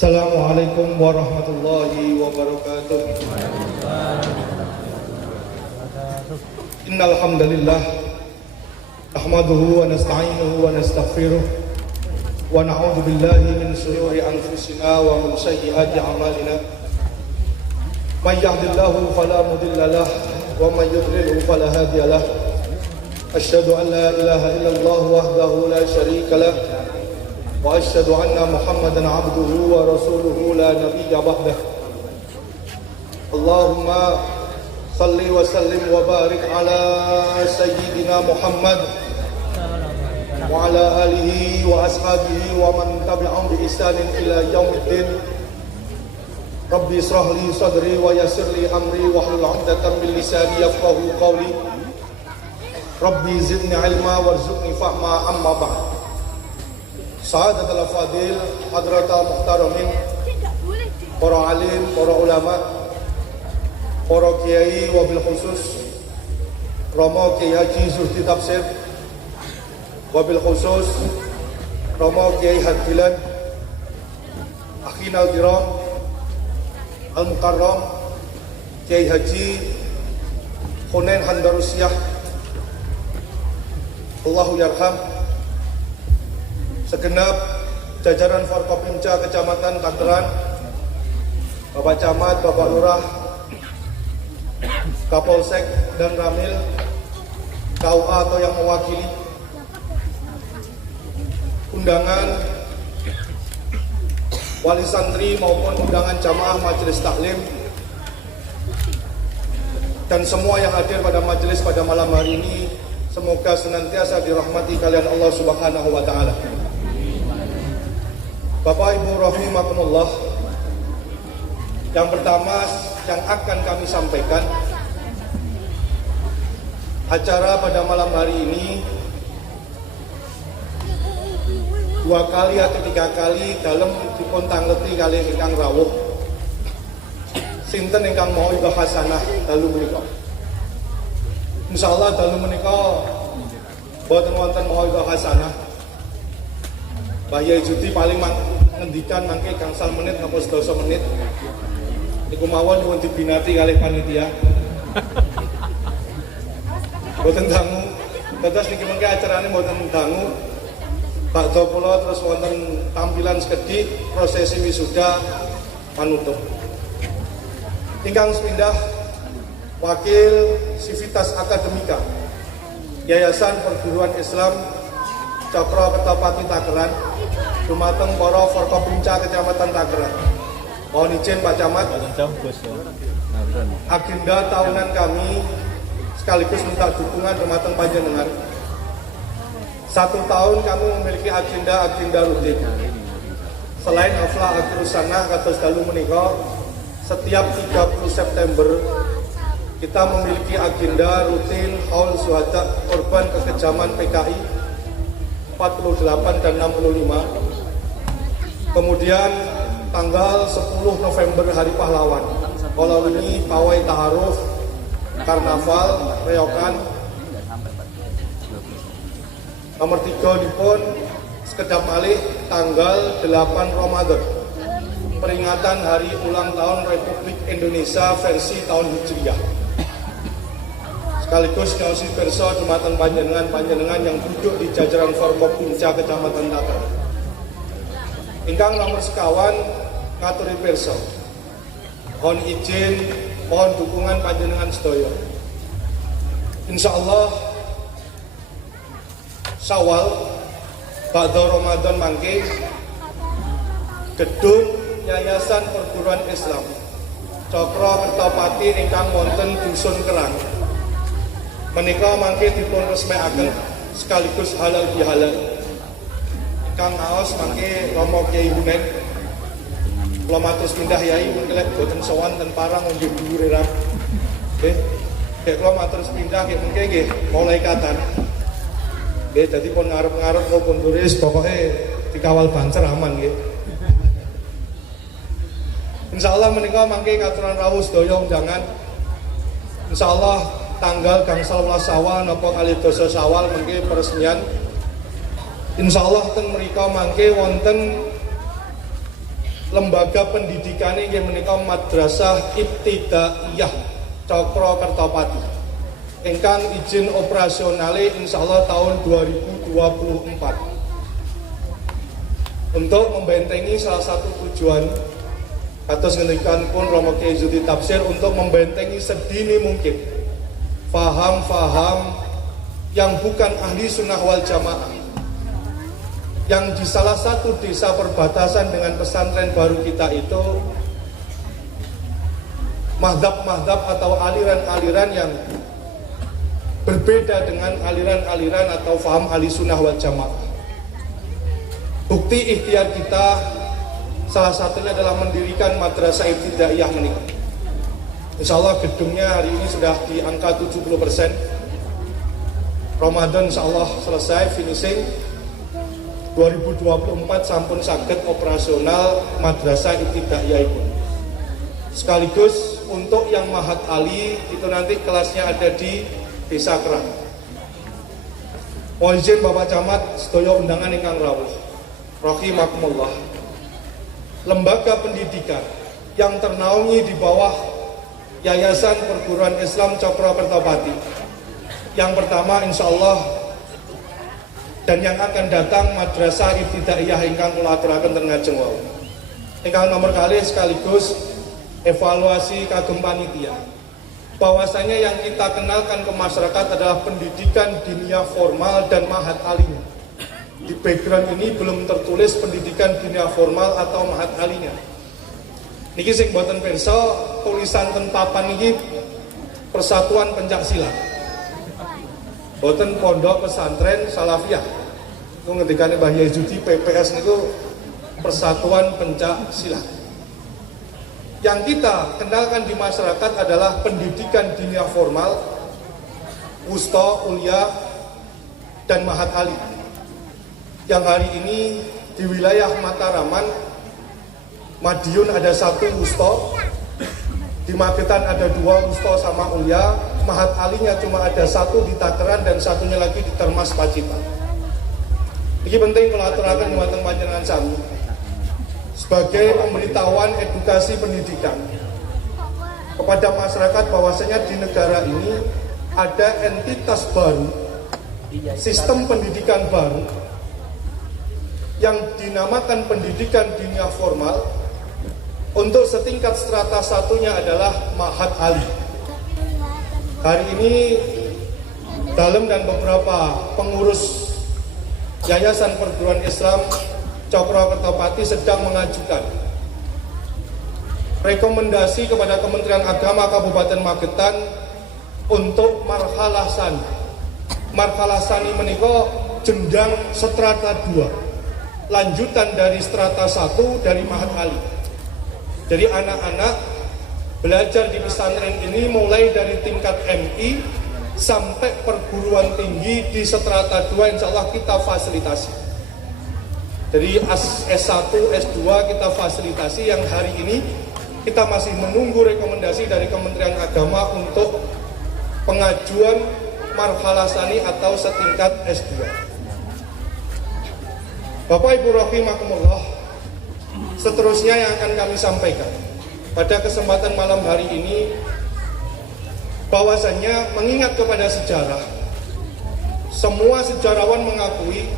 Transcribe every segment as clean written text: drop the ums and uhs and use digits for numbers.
Assalamualaikum warahmatullahi wabarakatuh. Innal hamdalillah nahmaduhu wa nasta'inuhu wa nastaghfiruh wa na'udzu billahi min shururi anfusina wa min sayyiati a'malina. May yahdihillahu fala mudilla lahu wa may yudlilhu fala hadiya lahu. Asyhadu an la ilaha illallah wahdahu la syarika lahu wa asyhadu anna Muhammadan abduhu wa rasuluhu la nabiyya ba'dah. Allahumma salli wa sallim wa barik ala sayyidina Muhammad wa ala alihi wa ashabihi wa man tabi'ahum bi ihsanin ila yaumiddin. Rabbi israh li sadri wa yassir li amri wa hlul 'uqdatam min lisani yafqahu qawli. Rabbi zidni ilma warzuqni fahma, amma ba'd. Sa'adatul fadil, hadratal muhtaramin, para alim, para ulama, para kiai, wabil khusus Romo Kiai Haji Zuhdi Tafsir, wabil khusus Romo Kiai Hadilan, Akhinal Kiram Al-Mukarram Kiai Haji Hunain Handarusyah, Allahu yarham, segenap jajaran Forkopimda Kecamatan Tangerang, Bapak Camat, Bapak Lurah, Kapolsek dan Ramil, KUA atau yang mewakili, undangan wali santri maupun undangan jamaah majelis taklim, dan semua yang hadir pada majelis pada malam hari ini, semoga senantiasa dirahmati kalian Allah Subhanahu wa Ta'ala. Bapak Ibu rahimakumullah, yang pertama yang akan kami sampaikan, acara pada malam hari ini 2 kali atau 3 kali dalam dipun tangleti kali ingkang rawuh sinten ingkang mau ibadah hasanah dalu menika. Insyaallah dalu menika boten wonten mau ibadah hasanah. Bahaya Judi paling ngendikan mangke gangsal menit napa 10 menit. Iku mawon nyuwun dibinati kalih panitia. Boten dangu. Dados niki mengke acarane boten dangu. Bakda kula terus wonten tampilan sekedhik prosesi wisuda panutup. Ingkang sepindah Wakil Sivitas Akademika Yayasan Perguruan Islam Cakra Kertapati Tangerang dumateng para Forkopimda Kecamatan Tangerang. Mohon izin Pak Camat, agenda tahunan kami sekaligus minta dukungan dumateng panjenengan. 1 tahun kami memiliki agenda rutin. Selain haflah akhir sanah kados dalu menika, setiap 30 September kita memiliki agenda rutin haul syuhada korban kekejaman PKI 48 dan 65. Kemudian tanggal 10 November Hari Pahlawan. Kalau ini pawai ta'aruf, karnaval, reokan. Nomor 3 dipun sekedap malih tanggal 8 Ramadan. Peringatan hari ulang tahun Republik Indonesia versi tahun Hijriah. Sekaligus ngaosi pirsa dumateng panjenengan yang duduk di jajaran Forkopimda Kecamatan Tangerang. Ingkang nomor sekawan ngaturi pirsa. Mohon izin, mohon dukungan panjenengan sedaya. Insyaallah Syawal ba'da Ramadan mangke gedung Yayasan Perguruan Islam Cakra Kertapati ingkang wonten Dusun Kerang menika mangke dipun resmekaken sekaligus halal bihalal. Ingkang ngaos mangke Romo Kiai Hunain. Kula matur pindah yai mengkelek boten sowan ten parang nggih dhuwure ram. Nggih. Nggih kula matur pindah nggih mengke nggih mulai katan. Nggih dadi pun ngarep-ngarep pun turis pokoke dikawal bancer aman nggih. Insyaallah menika mangke katuran rawuh sedaya undangan. Insyaallah tanggal gangsal 11 Syawal napa kali 12 Syawal mangke peresmian. Insyaallah ten mrika mangke wonten lembaga pendidikan yang menika Madrasah Ibtidaiyah Cokro Kertopati ingkang izin operasionale insyaallah tahun 2024 untuk membentengi salah satu tujuan atas ngendikan pun Romo Kiai Zudi Tafsir untuk membentengi sedini mungkin faham-faham yang bukan ahli sunnah wal jamaah yang di salah satu desa perbatasan dengan pesantren baru kita itu mazhab-mazhab atau aliran-aliran yang berbeda dengan aliran-aliran atau faham ahli sunnah wal jamaah. Bukti ikhtiar kita salah satunya adalah mendirikan Madrasah Ibtidaiyah menikah. Insya Allah gedungnya hari ini sudah di angka 70%. Ramadan insya Allah selesai finishing. 2024 sampun saged operasional Madrasah Ibtidaiyah itu. Sekaligus untuk yang Mahat Ali itu nanti kelasnya ada di Desa Kerang. Mohon izin Bapak Camat sedaya undangan ingkang rawuh. Rahimakumullah. Lembaga pendidikan yang ternaungi di bawah Yayasan Perguruan Islam Cokro Kertopati. Yang pertama insya Allah dan yang akan datang Madrasah Ibtidaiyah ingkang kula aturaken ten ngajeng wau. Ingkang nomor kali sekaligus evaluasi kagem panitia. Bahwasanya yang kita kenalkan ke masyarakat adalah pendidikan diniyah formal dan mahat alinya. Di background ini belum tertulis pendidikan diniyah formal atau mahat alinya. Niki sing boten pirsa tulisan ten papan niki Persatuan Pencaksilat. Boten Pondok Pesantren Salafiyah. Itu ngendikane Mbah Yai Judi PPS niku Persatuan Pencaksilat. Yang kita kenalkan di masyarakat adalah pendidikan diniyah formal, wusta, ulia, dan mahat ali. Yang hari ini di wilayah Mataraman, Madiun ada 1 wusta, di Magetan ada 2 wusta sama ulia, mahat alinya cuma ada 1 di Takeran dan satunya lagi di Termas Pacitan. Ini penting kalau aturaken wonten panjenengan sami sebagai pemberitahuan edukasi pendidikan kepada masyarakat bahwasanya di negara ini ada entitas baru, sistem pendidikan baru yang dinamakan pendidikan diniyah formal. Untuk setingkat strata satunya adalah Mahat Ali. Hari ini Dalem dan beberapa pengurus Yayasan Perguruan Islam Cokro Kertopati sedang mengajukan rekomendasi kepada Kementerian Agama Kabupaten Magetan untuk marhalah sani. Marhalah sani menika jenjang strata 2, lanjutan dari strata 1 dari Mahat Ali. Jadi anak-anak belajar di pesantren ini mulai dari tingkat MI sampai perguruan tinggi di strata 2 insya Allah kita fasilitasi. Jadi S1, S2 kita fasilitasi, yang hari ini kita masih menunggu rekomendasi dari Kementerian Agama untuk pengajuan marhalah sani atau setingkat S2. Bapak Ibu rahimakumullah, seterusnya yang akan kami sampaikan pada kesempatan malam hari ini bahwasannya mengingat kepada sejarah, semua sejarawan mengakui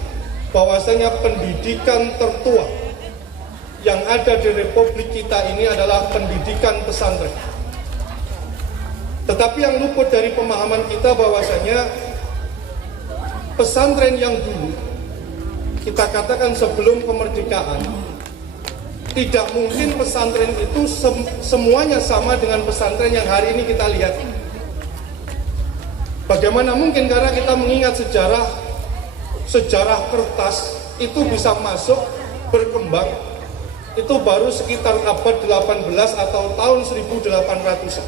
bahwasanya pendidikan tertua yang ada di Republik kita ini adalah pendidikan pesantren. Tetapi yang luput dari pemahaman kita bahwasanya pesantren yang dulu, kita katakan sebelum kemerdekaan, tidak mungkin pesantren itu semuanya sama dengan pesantren yang hari ini kita lihat. Bagaimana mungkin? Karena kita mengingat sejarah kertas itu bisa masuk berkembang itu baru sekitar abad 18 atau tahun 1800-an.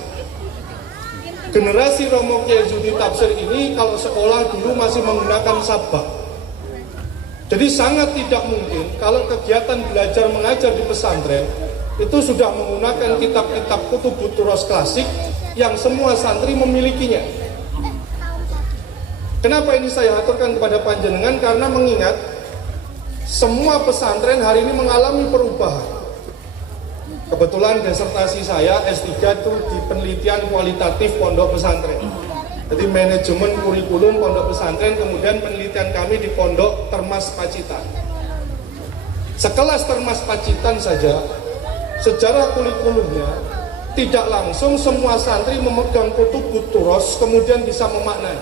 Generasi Romo Kiai Zudi Tafsir ini kalau sekolah dulu masih menggunakan sabak. Jadi sangat tidak mungkin kalau kegiatan belajar mengajar di pesantren itu sudah menggunakan kitab-kitab kutubut turos klasik yang semua santri memilikinya. Kenapa ini saya aturkan kepada panjenengan? Karena mengingat semua pesantren hari ini mengalami perubahan. Kebetulan disertasi saya S3 itu di penelitian kualitatif pondok pesantren. Jadi manajemen kurikulum pondok pesantren, kemudian penelitian kami di pondok Termas Pacitan. Sekelas Termas Pacitan saja, sejarah kurikulumnya tidak langsung semua santri memegang kutubut turos kemudian bisa memaknai.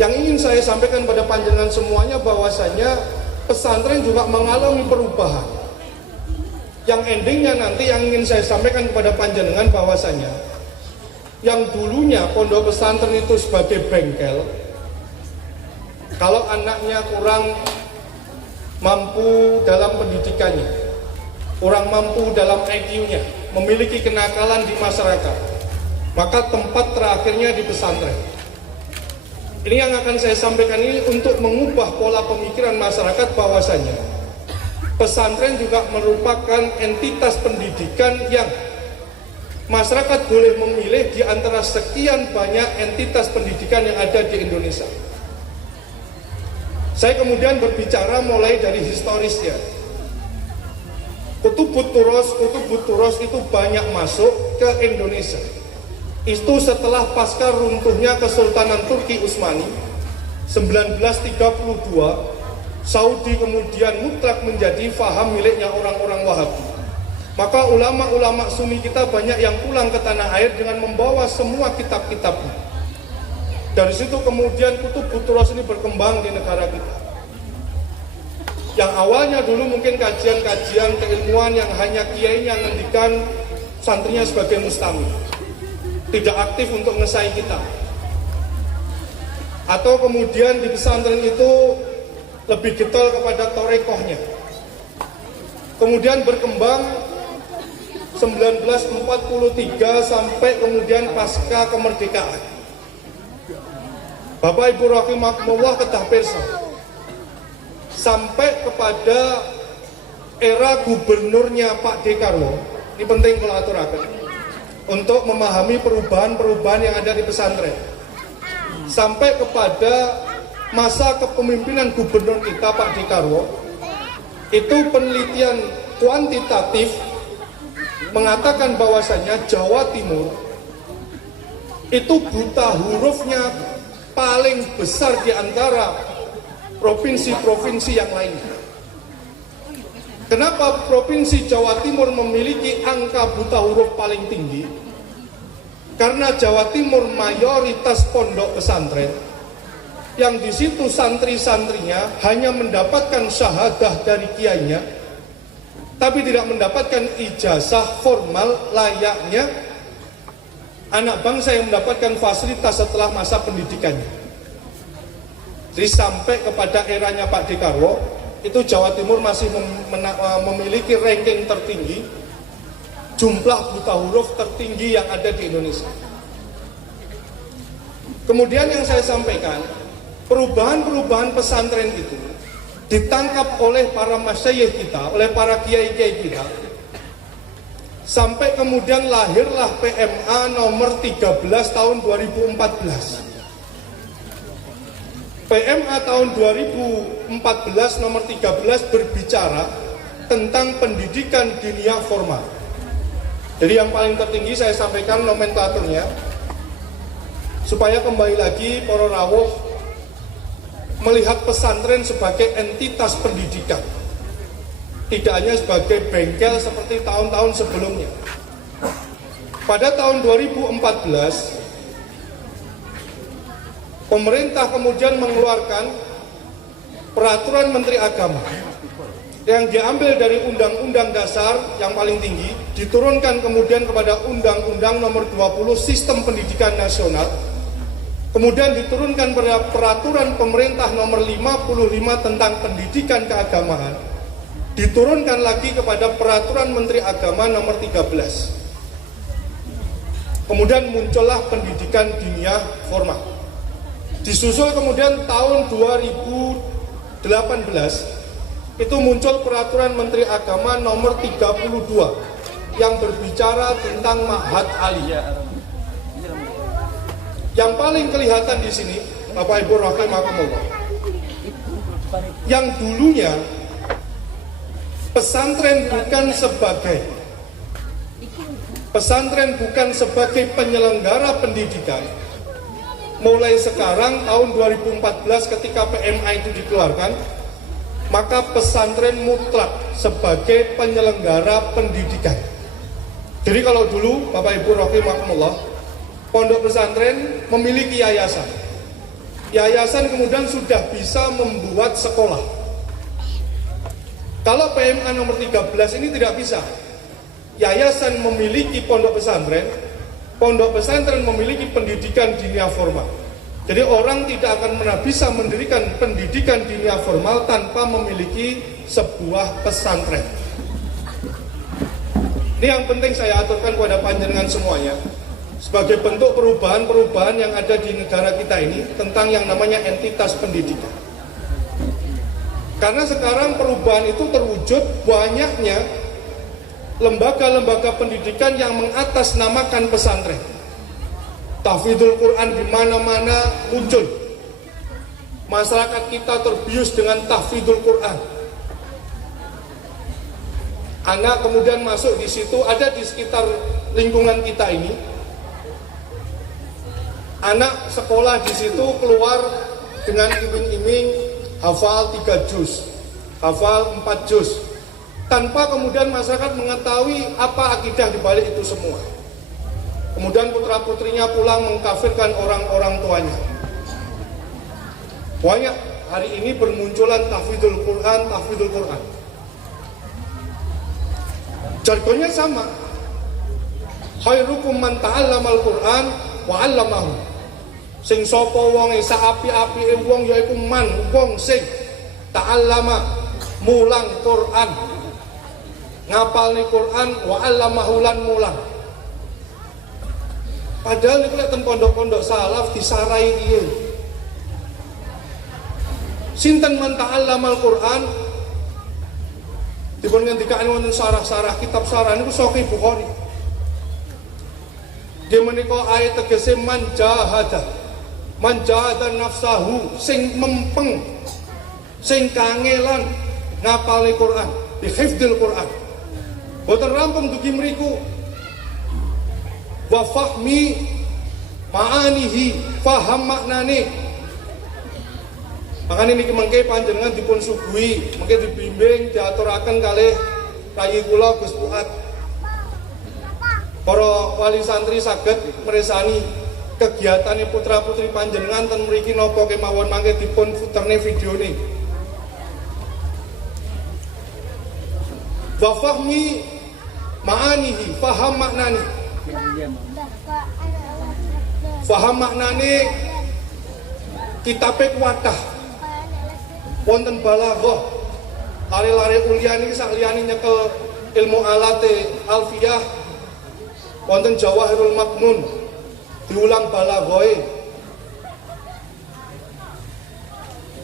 Yang ingin saya sampaikan pada panjenengan semuanya bahwasanya pesantren juga mengalami perubahan. Yang endingnya nanti yang ingin saya sampaikan kepada panjenengan bahwasanya yang dulunya pondok pesantren itu sebagai bengkel, kalau anaknya kurang mampu dalam pendidikannya, kurang mampu dalam IQ-nya, memiliki kenakalan di masyarakat, maka tempat terakhirnya di pesantren. Ini yang akan saya sampaikan ini untuk mengubah pola pemikiran masyarakat bahwasanya pesantren juga merupakan entitas pendidikan yang masyarakat boleh memilih di antara sekian banyak entitas pendidikan yang ada di Indonesia. Saya kemudian berbicara mulai dari historisnya. Kutubut Turos itu banyak masuk ke Indonesia. Itu setelah pasca runtuhnya Kesultanan Turki Utsmani 1932, Saudi kemudian mutlak menjadi faham miliknya orang-orang Wahabi. Maka ulama-ulama Sunni kita banyak yang pulang ke tanah air dengan membawa semua kitab-kitabnya. Dari situ kemudian Kutubut Turos ini berkembang di negara kita. Yang awalnya dulu mungkin kajian-kajian keilmuan yang hanya kiainya ngendikan, santrinya sebagai mustami, tidak aktif untuk ngesai kita. Atau kemudian di pesantren itu lebih getol kepada torekohnya. Kemudian berkembang 1943 sampai kemudian pasca kemerdekaan. Bapak Ibu rahimakumullah kedah pirsa, sampai kepada era gubernurnya Pak Dekarwo. Ini penting kalau aturakan untuk memahami perubahan-perubahan yang ada di pesantren. Sampai kepada masa kepemimpinan gubernur kita Pak Dekarwo, itu penelitian kuantitatif mengatakan bahwasanya Jawa Timur itu buta hurufnya paling besar di antara provinsi-provinsi yang lainnya. Kenapa provinsi Jawa Timur memiliki angka buta huruf paling tinggi? Karena Jawa Timur mayoritas pondok pesantren yang di situ santri-santrinya hanya mendapatkan syahadah dari kiainya, tapi tidak mendapatkan ijazah formal layaknya anak bangsa yang mendapatkan fasilitas setelah masa pendidikannya. Jadi sampai kepada eranya Pak Dekarwo, itu Jawa Timur masih memiliki ranking tertinggi, jumlah buta huruf tertinggi yang ada di Indonesia. Kemudian yang saya sampaikan, perubahan-perubahan pesantren itu ditangkap oleh para masyayikh kita, oleh para kiai-kiai kita, sampai kemudian lahirlah PMA nomor 13 tahun 2014. PMA tahun 2014 nomor 13 berbicara tentang pendidikan diniyah formal. Jadi yang paling tertinggi saya sampaikan nomenklaturnya, supaya kembali lagi para rawuh melihat pesantren sebagai entitas pendidikan, tidak hanya sebagai bengkel seperti tahun-tahun sebelumnya. Pada tahun 2014, pemerintah kemudian mengeluarkan peraturan Menteri Agama yang diambil dari Undang-Undang Dasar yang paling tinggi, diturunkan kemudian kepada Undang-Undang nomor 20 Sistem Pendidikan Nasional, kemudian diturunkan pada peraturan pemerintah nomor 55 tentang pendidikan keagamaan, diturunkan lagi kepada peraturan Menteri Agama nomor 13. Kemudian muncullah pendidikan diniyah formal. Disusul kemudian tahun 2018 itu muncul peraturan Menteri Agama nomor 32 yang berbicara tentang Ma'had Aliyah. Yang paling kelihatan di sini, Bapak Ibu rahimakumullah, yang dulunya pesantren bukan sebagai penyelenggara pendidikan. Mulai sekarang tahun 2014 ketika PMA itu dikeluarkan, maka pesantren mutlak sebagai penyelenggara pendidikan. Jadi kalau dulu Bapak Ibu rahimakumullah, pondok pesantren memiliki yayasan. Yayasan kemudian sudah bisa membuat sekolah. Kalau PMA nomor 13 ini tidak bisa. Yayasan memiliki pondok pesantren memiliki pendidikan dinia formal. Jadi orang tidak akan pernah bisa mendirikan pendidikan dinia formal tanpa memiliki sebuah pesantren. Ini yang penting saya aturkan kepada panjenengan semuanya, sebagai bentuk perubahan-perubahan yang ada di negara kita ini tentang yang namanya entitas pendidikan. Karena sekarang perubahan itu terwujud banyaknya lembaga-lembaga pendidikan yang mengatasnamakan pesantren. Tahfidzul Quran di mana-mana muncul. Masyarakat kita terbius dengan tahfidzul Quran. Anak kemudian masuk di situ, ada di sekitar lingkungan kita ini. Anak sekolah di situ keluar dengan iming-iming hafal 3 juz, hafal 4 juz, tanpa kemudian masyarakat mengetahui apa akidah di balik itu semua. Kemudian putra-putrinya pulang mengkafirkan orang-orang tuanya. Banyak hari ini bermunculan tahfidzul Quran, tahfidzul Quran. Jargonnya sama. Khairukum man ta'allamal Quran wa 'allamahu. Sing sapa wong sak api-apike wong yaiku man wong sing ta'allama mulang Quran. Ngapalni Quran wa 'allamahu lan mulang. Padahal niku lek ten pondok-pondok salaf disarai piye. Sinten man ta'allamal Quran dipun ngendikane wonten sarah-sarah kitab sarah niku Sahih Bukhari. Dia menika ayat tegese man jahada nafsahu, sing mempeng, sing kangelan ngapalne Quran, bi hifdzil Quran. Boten rampung dugi mriku. Wa fahmi ma'anihi, faham maknane. Makanya niki mengke panjenengan dipun suguhi, mengke dibimbing, diaturaken kalih rayi kula Gus Fuad. Para wali santri saged meresani kegiatan putra-putri panjenengan ten mriki napa kemawon, mangke dipun futerne videone. Wa fahmi ma'anihi, faham maknane. Faham maknane kitabe kuatah. Wonten balaghah. Lare-lare ulian iki sak liyane nyekel ilmu alate alfiyah, wonten Jawahirul Maknun diulang balaghae.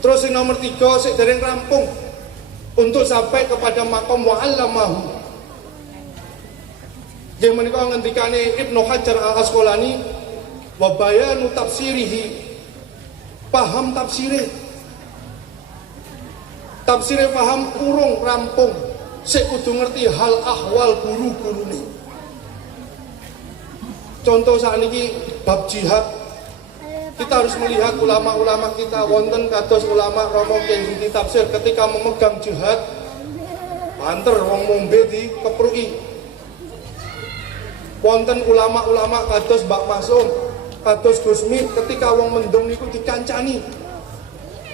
Terus yang nomor 3 sik dereng rampung untuk sampai kepada maqam wa'allamahu. Dia menika ngendikane Ibnu Hajar Al-Asqalani wa bayanu tafsirihi, paham tafsire. Tafsire paham urung rampung, sik kudu ngerti hal ahwal guru-gurune. Contoh saat ini bab jihad, kita harus melihat ulama-ulama kita, wonten kados ulama Romo Kiai Hudi Tafsir ketika memegang jihad, banter wong mombe dikepruki. Wonten ulama-ulama kados Mbak Masum, kados Gusmi, ketika wong mendem niku dikancani.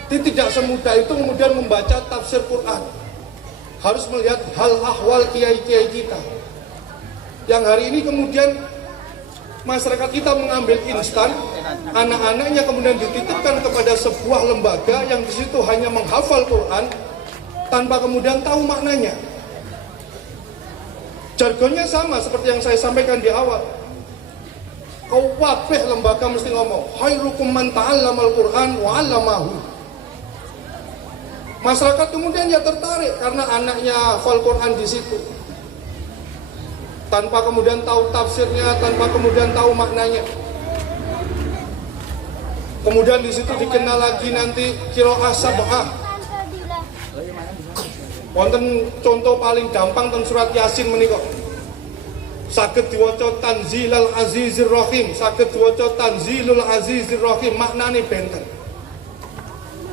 Tidak semudah itu kemudian membaca tafsir Quran. Harus melihat hal ahwal kiai-kiai kita. Yang hari ini kemudian masyarakat kita mengambil instan, anak-anaknya kemudian dititipkan kepada sebuah lembaga yang di situ hanya menghafal Quran tanpa kemudian tahu maknanya. Jargonnya sama seperti yang saya sampaikan di awal. Kau wabeh lembaga mesti ngomong, khairukum man ta'allamal Quran wa 'allamahu. Masyarakat kemudian ya tertarik karena anaknya hafal Quran di situ. Tanpa kemudian tahu tafsirnya, tanpa kemudian tahu maknanya. Kemudian di situ dikenal lagi nanti qiraah sab'ah. Wonten contoh paling gampang teng surat Yasin menika. Saged diwaca Tanzilal Azizir Rahim, saged diwaca Tanzilul Azizir Rahim, maknane benten.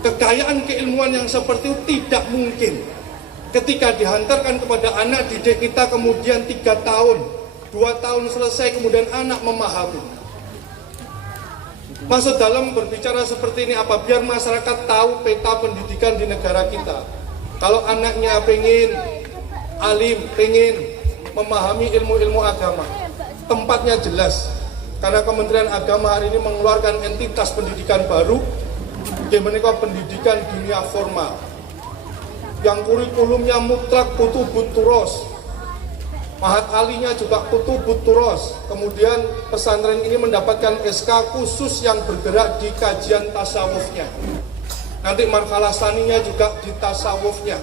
Kekayaan keilmuan yang seperti itu tidak mungkin ketika dihantarkan kepada anak didik kita kemudian 3 tahun, 2 tahun selesai kemudian anak memahami. Maksud dalam berbicara seperti ini apa? Biar masyarakat tahu peta pendidikan di negara kita. Kalau anaknya pengen alim, pengen memahami ilmu-ilmu agama, tempatnya jelas. Karena Kementerian Agama hari ini mengeluarkan entitas pendidikan baru, yaitu pendidikan dunia formal. Yang kurikulumnya mutlak kutubut turos, Mahat alinya juga kutubut turos. Kemudian pesantren ini mendapatkan SK khusus yang bergerak di kajian tasawufnya. Nanti markalah saninya juga di tasawufnya.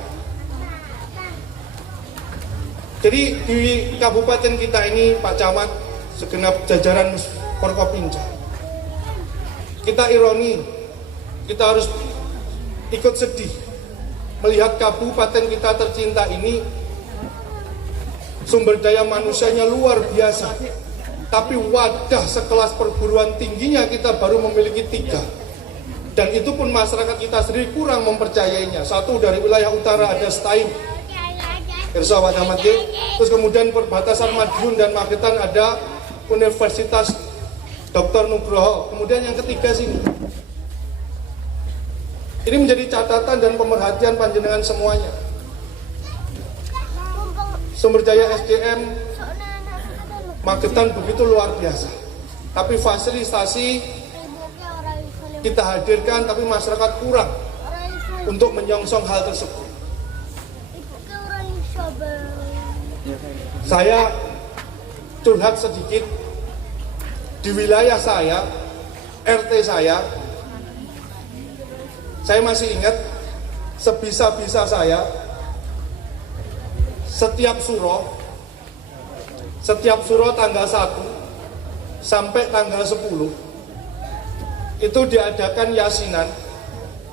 Jadi di kabupaten kita ini, Pak Camat, segenap jajaran Forkopimda, kita ironi, kita harus ikut sedih melihat kabupaten kita tercinta ini sumber daya manusianya luar biasa, tapi wadah sekelas perguruan tingginya kita baru memiliki 3, dan itu pun masyarakat kita sendiri kurang mempercayainya. Satu dari wilayah utara ada STAIM, terus kemudian perbatasan Madiun dan Magetan ada Universitas Dr. Nugroho, kemudian yang ketiga sini. Ini menjadi catatan dan pemerhatian panjenengan semuanya. Sumber daya SDM Magetan begitu luar biasa, tapi fasilitasi kita hadirkan, tapi masyarakat kurang untuk menyongsong hal tersebut. Saya curhat sedikit, di wilayah saya, RT saya masih ingat, sebisa-bisa saya setiap suro tanggal 1 sampai tanggal 10 itu diadakan yasinan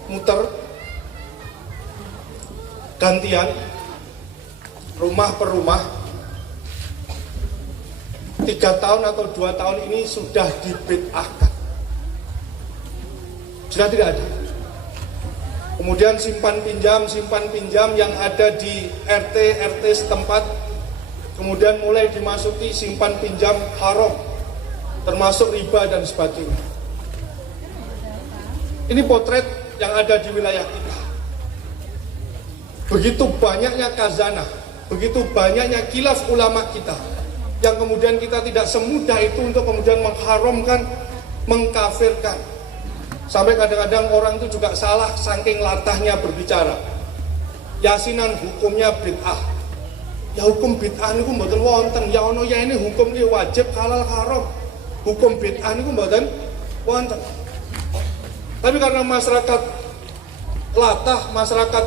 muter gantian rumah per rumah. 3 tahun atau 2 tahun ini sudah dibid'ahkan, sudah tidak ada. Kemudian simpan pinjam yang ada di RT setempat, kemudian mulai dimasuki simpan pinjam haram, termasuk riba dan sebagainya. Ini potret yang ada di wilayah kita. Begitu banyaknya khazanah, begitu banyaknya khilaf ulama kita, yang kemudian kita tidak semudah itu untuk kemudian mengharamkan, mengkafirkan. Sampai kadang-kadang orang itu juga salah saking latahnya berbicara. Yasinan hukumnya bid'ah. Ya hukum bid'ah niku mboten wonten. Ya ono ya ini hukum ini wajib halal haram. Hukum bid'ah niku mboten wonten. Tapi karena masyarakat latah, masyarakat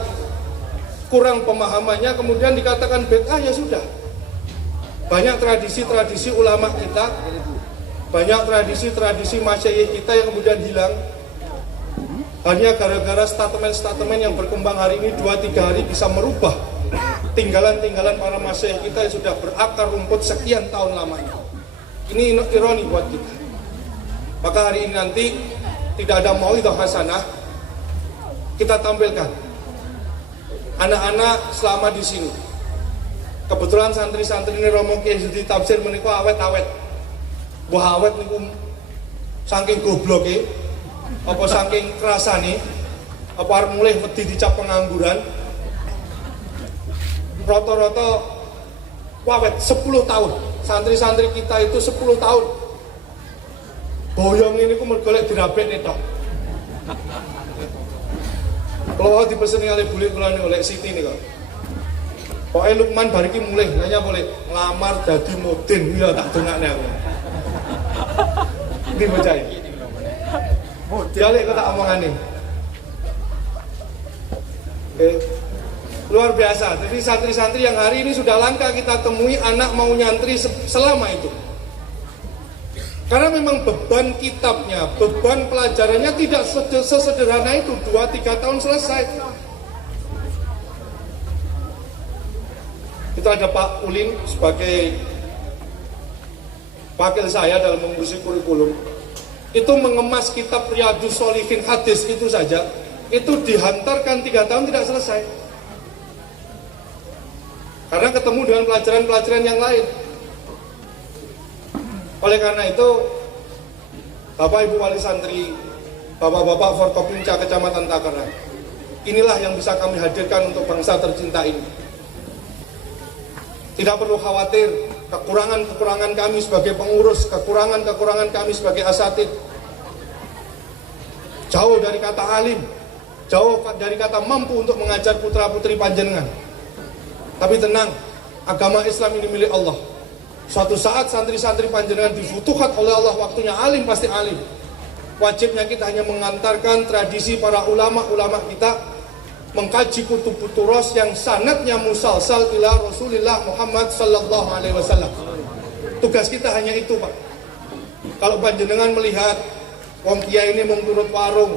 kurang pemahamannya, kemudian dikatakan bid'ah, ya sudah. Banyak tradisi-tradisi ulama kita, banyak tradisi-tradisi masyayikh kita yang kemudian hilang. Hanya gara-gara statement-statement yang berkembang hari ini 2-3 hari bisa merubah tinggalan-tinggalan para masyayikh kita yang sudah berakar rumput sekian tahun lamanya. Ini ironi buat kita. Maka hari ini nanti tidak ada mauidhah hasanah, kita tampilkan anak-anak selama di sini. Kebetulan santri-santri ini Romo Kiai Sudi Tafsir menika awet-awet. Wah awet niku saking gobloke, apa saking kerasane, apa arep mulai wedi dicap pengangguran. Rata-rata wawet 10 tahun. Santri-santri kita itu 10 tahun. Boyong ini ku mergolek dirabek tok. Kalau dipeseni oleh bulik kula niku oleh Siti niku. Pokoke Lukman bariki mulih nanya boleh ngelamar dadi mudin, ya tak dongakne aku. Ini bocah iki. Dialek kok tak omongane. Luar biasa. Jadi santri-santri yang hari ini sudah langka kita temui anak mau nyantri selama itu. Karena memang beban kitabnya, beban pelajarannya tidak sesederhana itu, 2-3 tahun selesai. Itu ada Pak Ulin sebagai wakil saya dalam mengurusi kurikulum. Itu mengemas kitab Riyadhus Shalihin hadis itu saja, itu dihantarkan 3 tahun tidak selesai. Karena ketemu dengan pelajaran-pelajaran yang lain. Oleh karena itu, Bapak Ibu Wali Santri, Bapak-Bapak Forkopimda Kecamatan Tangerang, inilah yang bisa kami hadirkan untuk bangsa tercinta ini. Tidak perlu khawatir kekurangan-kekurangan kami sebagai pengurus, kekurangan-kekurangan kami sebagai asatid. Jauh dari kata alim, jauh dari kata mampu untuk mengajar putra-putri panjenengan. Tapi tenang, agama Islam ini milik Allah. Suatu saat santri-santri panjenengan difutuhat oleh Allah, waktunya alim pasti alim. Wajibnya kita hanya mengantarkan tradisi para ulama-ulama kita, mengkaji kutub turos yang sanadnya musalsal ila Rasulillah Muhammad sallallahu alaihi wasallam. Tugas kita hanya itu, Pak. Kalau panjenengan melihat wong kiai ini mengurut warung,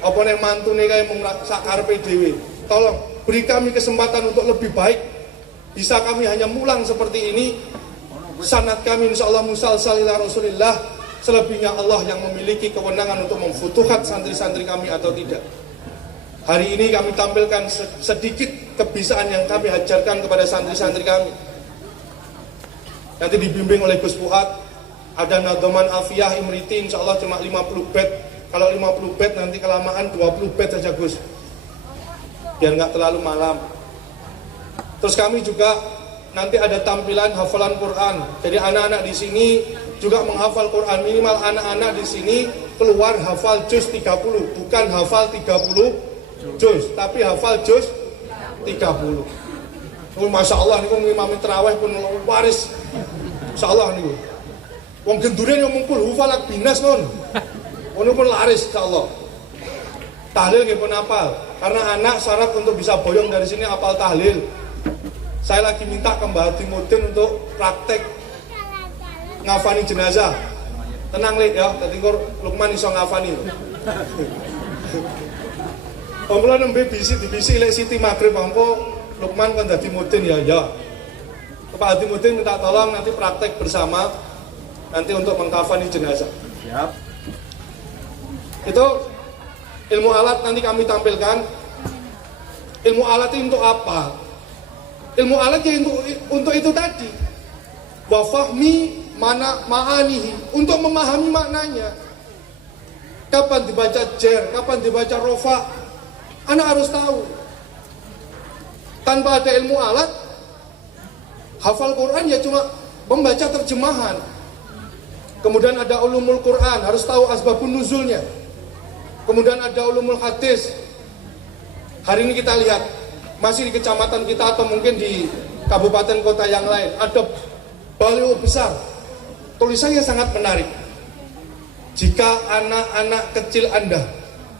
apa nek mantune kae mung sak karepe dhewe, tolong beri kami kesempatan untuk lebih baik. Bisa kami hanya mulang seperti ini, sanad kami insyaallah musalsal ila Rasulillah. Selebihnya Allah yang memiliki kewenangan untuk memfutuhat santri-santri kami atau tidak. Hari ini kami tampilkan sedikit kebisaan yang kami ajarkan kepada santri-santri kami. Nanti dibimbing oleh Gus Fuad, ada Nadoman Afiyah Imriti, insya Allah cuma 50 bed. Kalau 50 bed nanti kelamaan 20 bed saja Gus, biar nggak terlalu malam. Terus kami juga nanti ada tampilan hafalan Quran. Jadi anak-anak di sini juga menghafal Quran. Minimal anak-anak di sini keluar hafal juz 30, bukan hafal 30 juz, tapi hafal juz 30. Masya Allah, ini ngimami terawih pun waris. Masya Allah nih. Wong gendurian yang mungkul hufalak binas non. Ini pun laris insya Allah. Tahlil nggih pun apal. Karena anak syarat untuk bisa boyong dari sini apal tahlil. Saya lagi minta ke Mbah Timudin untuk praktek ngafani jenazah. Tenang Lid ya, tadi Lukman iso ngafani. Kula nembe bisi lek Siti Magrib mangko Lukman kan dadi mudin ya. Pak Timudin minta tolong nanti praktek bersama nanti untuk mengkafani jenazah. Siap. Itu ilmu alat nanti kami tampilkan. Ilmu alat itu untuk apa? Ilmu alat ya untuk itu tadi. Wa fahmi ma'anihi, untuk memahami maknanya. Kapan dibaca jer, kapan dibaca rofa, anak harus tahu. Tanpa ada ilmu alat, hafal Quran ya cuma membaca terjemahan. Kemudian ada ulumul Quran, harus tahu asbabun nuzulnya. Kemudian ada ulumul hadis. Hari ini kita lihat, masih di kecamatan kita atau mungkin di kabupaten kota yang lain, ada baliho besar. Tulisannya sangat menarik. Jika anak-anak kecil Anda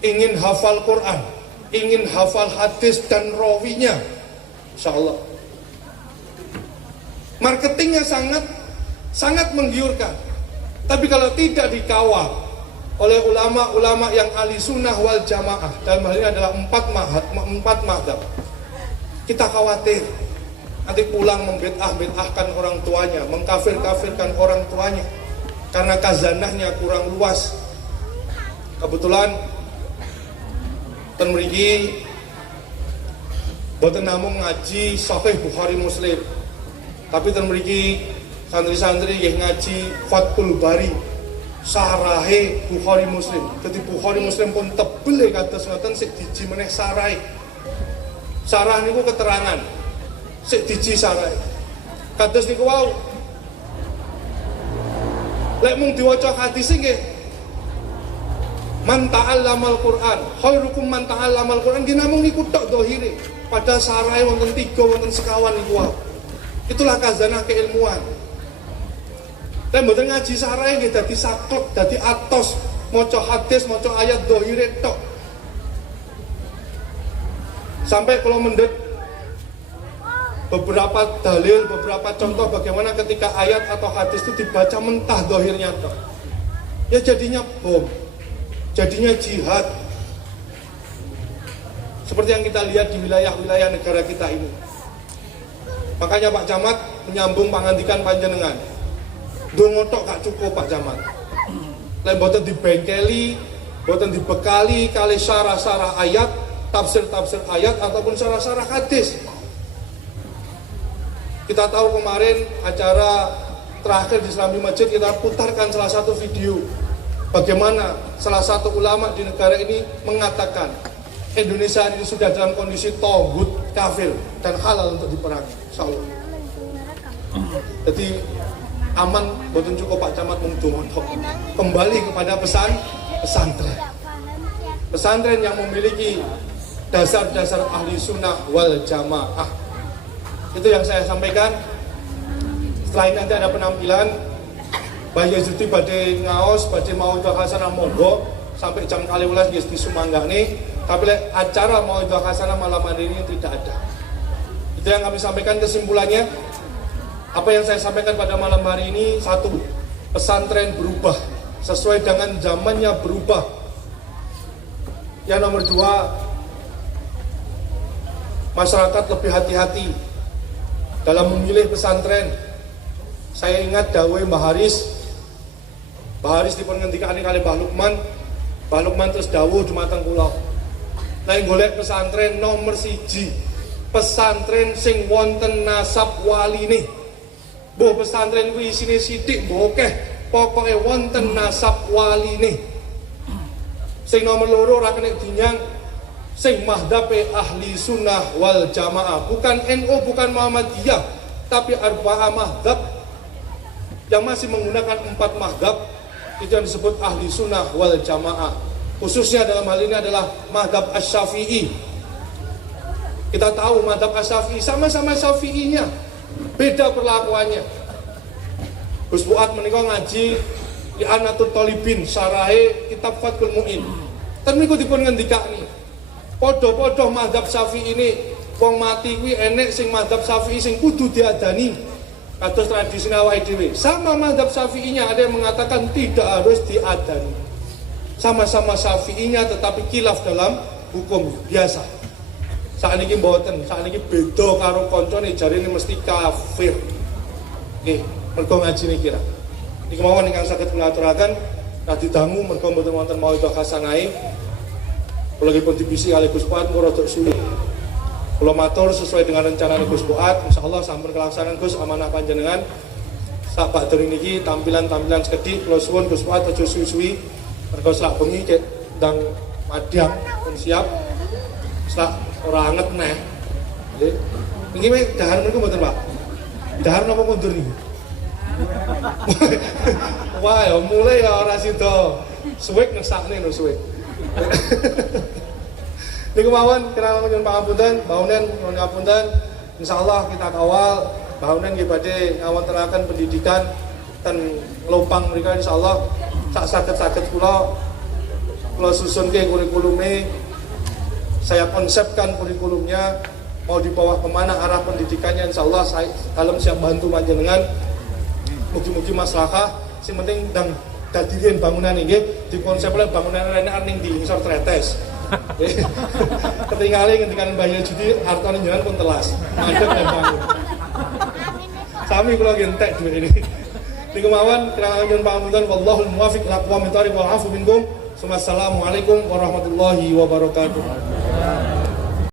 ingin hafal Quran, ingin hafal hadis dan rawinya, insya Allah. Marketingnya sangat menggiurkan. Tapi kalau tidak dikawal oleh ulama-ulama yang ahli sunnah wal jamaah, dalam hal ini adalah empat mazhab, kita khawatir nanti pulang membid'ahkan orang tuanya, mengkafir-kafirkan orang tuanya karena kazanahnya kurang luas. Kebetulan ten mriki boten namung ngaji Sahih Bukhari Muslim, tapi ten mriki santri-santri nggih ngaji Fathul Bari, sarahe Bukhari Muslim. Dadi Bukhari Muslim pun tebel kados ngoten, sik diji meneh sarahe. Sarah niku keterangan, sik diji sarahe. Kados niku wau. Lek mung diwaca hadis nggih, man ta'allamal Qur'an khairukum man ta'allamal Qur'an, nggih namung niku tok dohire. Padahal sarahe wonten 3 wonten sekawan niku wau. Itulah khazanah keilmuan. Lek mboten ngaji sarahe nggih dadi saklek, dadi atos, maca hadis, maca ayat dohire tok. Sampai kalau mendet beberapa dalil, beberapa contoh bagaimana ketika ayat atau hadis itu dibaca mentah dohirnya tok, ya jadinya bom, jadinya jihad. Seperti yang kita lihat di wilayah-wilayah negara kita ini. Makanya Pak Camat menyambung pangandikan panjenengan. Dongo tok gak cukup Pak Camat. Lek mboten dibengkeli, mboten dibekali kali syarah-syarah ayat, tafsir-tafsir ayat ataupun syarah-syarah hadis. Kita tahu kemarin acara terakhir di Serambi Masjid kita putarkan salah satu video bagaimana salah satu ulama di negara ini mengatakan Indonesia ini sudah dalam kondisi togut, kafir dan halal untuk diperangi. Insyaallah. Jadi aman boten cukup Pak Camat mengdongotok. Kembali kepada pesantren. Pesantren yang memiliki dasar-dasar ahli sunnah wal jamaah. Itu yang saya sampaikan. Setelah ini nanti ada penampilan Bayi Zuti badai ngaos, badai mau hasanah monggo sampai jam 12 guys di Sumanggane. Tapi acara mau hasanah malam hari ini tidak ada. Itu yang kami sampaikan kesimpulannya. Apa yang saya sampaikan pada malam hari ini, satu, pesantren berubah sesuai dengan zamannya berubah. Yang nomor dua, masyarakat lebih hati-hati dalam memilih pesantren. Saya ingat dawuh Mbah Haris dipun ngendikane kali Mbah Lukman terus dawuh dumateng kula. Nek golek pesantren nomor 1, pesantren sing wonten nasab waline. Mbah pesantren kuwi isine sithik mbah akeh, pokoke wonten nasab waline. Sing nomor 2 ora kena dinyang sing mazhabe ahli sunnah wal jamaah, bukan NU, bukan Muhammadiyah, tapi arba'ah mazhab yang masih menggunakan 4 mazhab, itu yang disebut ahli sunnah wal jamaah. Khususnya dalam hal ini adalah mazhab Asy-Syafi'i. Kita tahu mazhab Asy-Syafi'i sama-sama Syafi'inya, beda perlakuannya. Gus Fuad menika ngaji di Anatul Talibin syarahe kitab Fathul Mu'in. Ten niku dipun ngendikani, padha-padha mazhab Syafi'i ini wong mati kuwi enek sing mazhab Syafi'i sing kudu diadani. Kados tradisi awake dhewe. Sama mazhab Syafi'inya ada yang mengatakan tidak harus diadani. Sama-sama Syafi'inya tetapi khilaf dalam hukum biasa. Sakniki mboten, sakniki beda karo kancane jarine mesti kafir. Nggih, mergo ngaji niki kira. Niki mawon ingkang saged kula aturaken, radi dangu mergo mboten wonten mawidah hasanah. Kula nggih pun dibisi kali Gus Fuad rada suwi. Kula matur sesuai dengan rencana Gus Fuad, insyaallah sampun kelaksanan Gus amanah panjenengan. Sak bakdene niki tampilan-tampilan sekedhik kula suwun Gus Fuad aja suwi-suwi. Mergo sak bengi cek ndang madang pun siap. Sak ora anget neh. Nggih. Niki mek dahar mriku mboten, Pak? Dahar napa mundur niki? Wah, ya mulai ya ora sida. Suwek ngesakne lho suwek. Niku mawon kira nyuwun pangapunten, Baunen nyuwun pangapunten. Insyaallah kita kawal Baunen nggih badhe ngawontenaken pendidikan ten Lopang mrika insyaallah sak saged-saged kula susunke kurikulume. Saya konsepkan kurikulumnya mau dibawa kemana arah pendidikannya, insyaallah saya kalem siap bantu panjenengan. Mugi-mugi maslahah, sing penting ndang dadirin bangunan nggih dikonsep oleh bangunan enak ning di ngisor tretes. Ketinggalan ngendikan Mbah Yudi hartane jenengan pun telas. Mandeg dan bangun. Sami kula gentek duwe ini. Niku mawon kirang nyuwun pangapunten wallahul muwaffiq ila aqwamit thoriq wal afu minkum. Assalamualaikum warahmatullahi wabarakatuh.